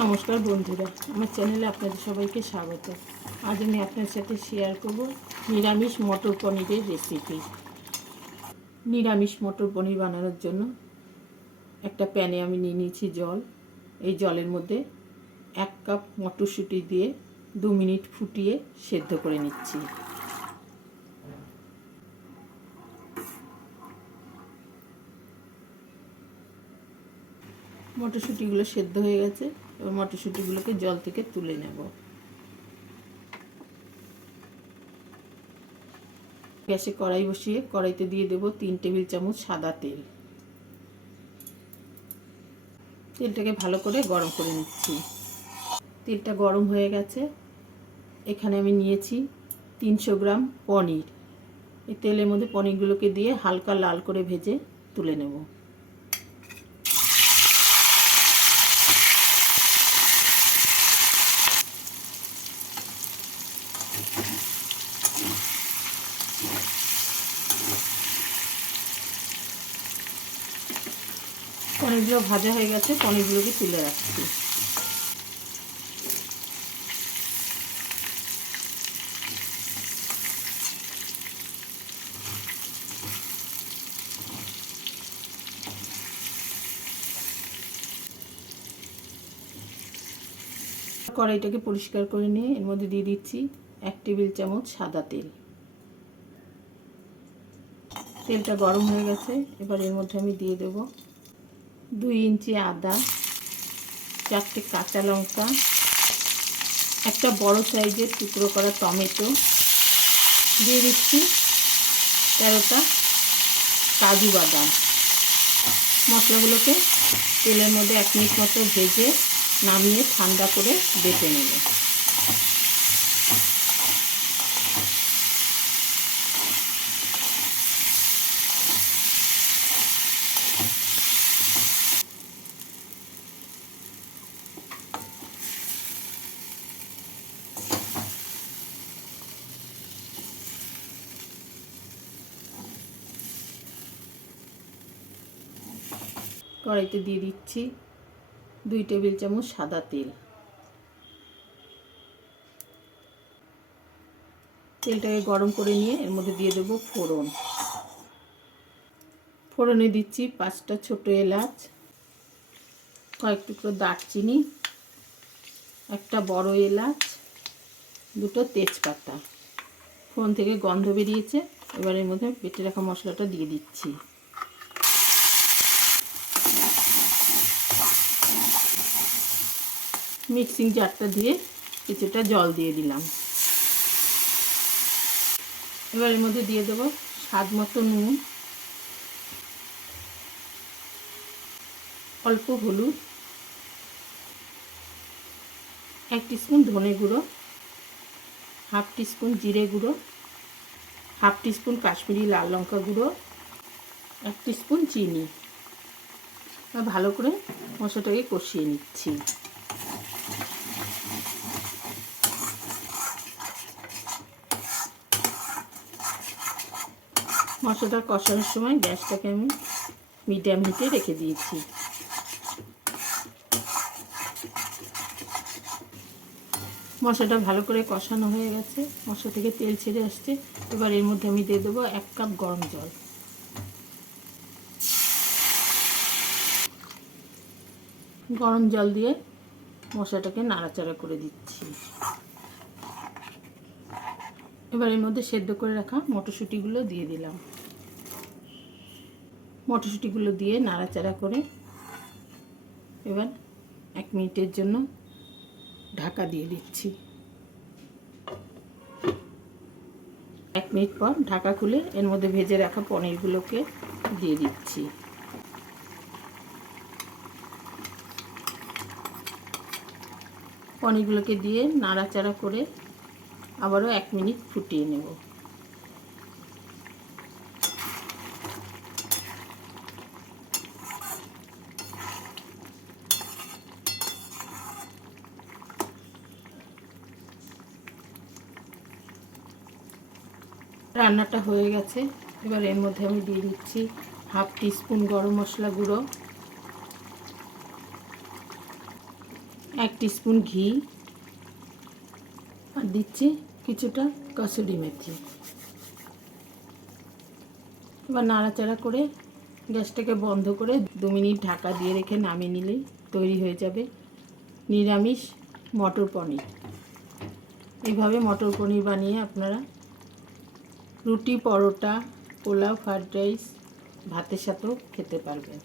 নমস্কার বন্ধুরা, আমার চ্যানেলে আপনাদের সবাইকে স্বাগত। আজ আমি আপনার সাথে শেয়ার করব নিরামিষ মটর পনিরের রেসিপি নিরামিষ মটর পনির বানানোর জন্য একটা প্যানে আমি নিয়ে নিয়েছি জল। এই জলের মধ্যে এক কাপ মটরশুঁটি দিয়ে দু মিনিট ফুটিয়ে সেদ্ধ করে নিচ্ছি। মটরশুঁটিগুলো সেদ্ধ হয়ে গেছে। মটরশুঁটিগুলোকে জল থেকে তুলে নেব। গ্যাসে কড়াই বসিয়ে কড়াইতে দিয়ে দেব তিন টেবিল চামচ সাদা তেল। তেলটাকে ভালো করে গরম করে নিচ্ছি। তেলটা গরম হয়ে গেছে। এখানে আমি নিয়েছি তিনশো গ্রাম পনির। এই তেলের মধ্যে পনিরগুলোকে দিয়ে হালকা লাল করে ভেজে তুলে নেব। পনিরগুলো ভাজা হয়ে গেছে, পনিরগুলোকে তুলে রাখছি। কড়াইটাকে পরিষ্কার করে নিয়ে এর মধ্যে দিয়ে দিচ্ছি এক টেবিল চামচ সাদা তেল। তেলটা গরম হয়ে গেছে, এবার এর মধ্যে আমি দিয়ে দেব দুই ইঞ্চি আদা, চারটে কাঁচা লঙ্কা, একটা বড় সাইজের টুকরো করা টমেটো, দিয়ে দিচ্ছি তেরোটা কাজু বাদাম। মশলাগুলোকে তেলের মধ্যে এক মিনিট মতো ভেজে নামিয়ে ঠান্ডা করে বেটে নেব। কড়াইতে দিয়ে দিচ্ছি দুই টেবিল চামচ সাদা তেল। তেলটাকে গরম করে নিয়ে এর মধ্যে দিয়ে দেবো ফোড়ন। ফোড়নে দিচ্ছি পাঁচটা ছোট এলাচ, কয়েক টুকরো দারচিনি, একটা বড় এলাচ, দুটো তেজপাতা। ফোড়ন থেকে গন্ধ বেরিয়েছে, এবার এর মধ্যে বেটে রাখা মশলাটা দিয়ে দিচ্ছি। মিক্সিং জারটা দিয়ে কিছুটা জল দিয়ে দিলাম। এবার এর মধ্যে দিয়ে দেবো স্বাদ মতো নুন, অল্প হলুদ, এক টিস্পুন ধনে গুঁড়ো, হাফ টিস্পুন জিরে গুঁড়ো, হাফ টিস্পুন কাশ্মীরি লাল লঙ্কা গুঁড়ো, এক টিস্পুন চিনি। ভালো করে মশলাটাকে কষিয়ে নিচ্ছি। মশলাটা কষানোর সময় গ্যাসটাকে আমি মিডিয়াম হিটে রেখে দিয়েছি। মশলাটা ভালো করে কষানো হয়ে গেছে। মশলা থেকে তেল ছেড়ে আসছে। এবার এর মধ্যে আমি দিয়ে দেবো এক কাপ গরম জল। গরম জল দিয়ে মশলাটাকে নাড়াচাড়া করে দিচ্ছি। এবার এর মধ্যে সেদ্ধ করে রাখা মটরশুঁটিগুলো দিয়ে দিলাম। মটরশুঁটিগুলো দিয়ে নাড়াচাড়া করে এবার এক মিনিটের জন্য ঢাকা দিয়ে দিচ্ছি। এক মিনিট পর ঢাকা খুলে এর মধ্যে ভেজে রাখা পনিরগুলোকে দিয়ে দিচ্ছি। পনিরগুলোকে দিয়ে নাড়াচাড়া করে আবারও এক মিনিট ফুটিয়ে নেব। রান্নাটা হয়ে গেছে। এবার এর মধ্যে আমি দিয়ে দিচ্ছি হাফ টিস্পুন গরম মশলা গুঁড়ো। এক স্পুন ঘি আর দিচ্ছি কিছুটা কসুরি মেথি। এবার নাড়াচাড়া করে গ্যাসটাকে বন্ধ করে দু মিনিট ঢাকা দিয়ে রেখে নামিয়ে নিলেই তৈরি হয়ে যাবে নিরামিষ মটর পনির। এইভাবে মটর পনির বানিয়ে আপনারা রুটি, পরোটা, পোলাও, ফ্রাইড রাইস, ভাতের সাথেও খেতে পারবেন।